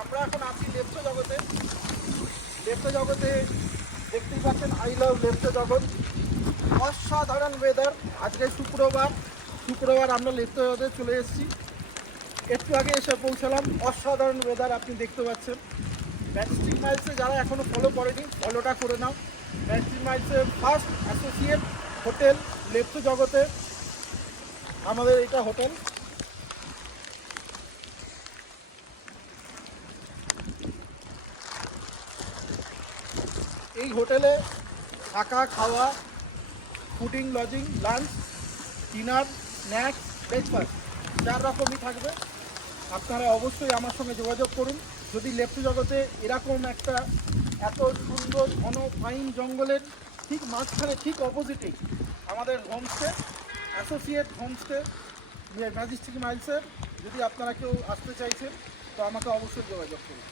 আমরা এখন আছি লেপ্ট জগতে। লেপ্ট জগতে দেখতেই পাচ্ছেন আই লাভ লেপ্ট জগৎ। অসাধারণ ওয়েদার। আজকে শুক্রবার আমরা লেপ্ট জগতে চলে এসেছি। একটু আগে এসে পৌঁছালাম। অসাধারণ ওয়েদার আপনি দেখতে পাচ্ছেন। ম্যাজেস্টিক মাইলসে যারা এখনও ফলো করেনি ফলোটা করে নাও। ম্যাজেস্টিক মাইলসের ফার্স্ট অ্যাসোসিয়েট হোটেল লেপ্ট জগতে আমাদের এটা হোটেল। এই হোটেলে থাকা খাওয়া, fooding, lodging, lunch, dinner, snacks, breakfast 4 রকমই থাকবে। আপনারা অবশ্যই আমার সঙ্গে যোগাযোগ করুন। যদি লেপ্ট জগতে এরকম একটা এত সুন্দর ঘন ফাইন জঙ্গলের ঠিক মাঝখানে ঠিক অপোজিটেই আমাদের হোমস্টে, অ্যাসোসিয়েট হোমস্টে ম্যাজেস্টিক মাইলসের, যদি আপনারা কেউ আসতে চাইছেন তো আমাকে অবশ্যই যোগাযোগ করুন।